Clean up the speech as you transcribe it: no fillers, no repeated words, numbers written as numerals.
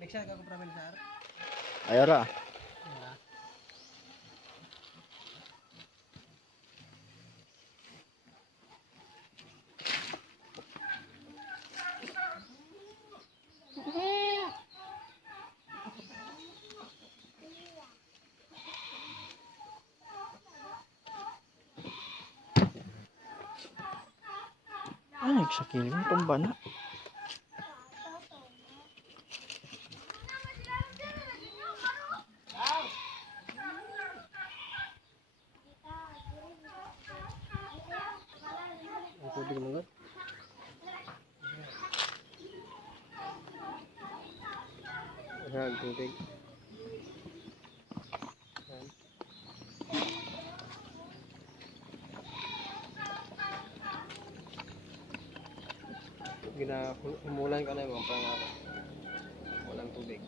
Next year ako pramen sir. Ayara. Ay, nagsakiling itong bana. Ang tubig mga. Ayan, tubig. Ayan. Umulan ka na yung mga walang tubig.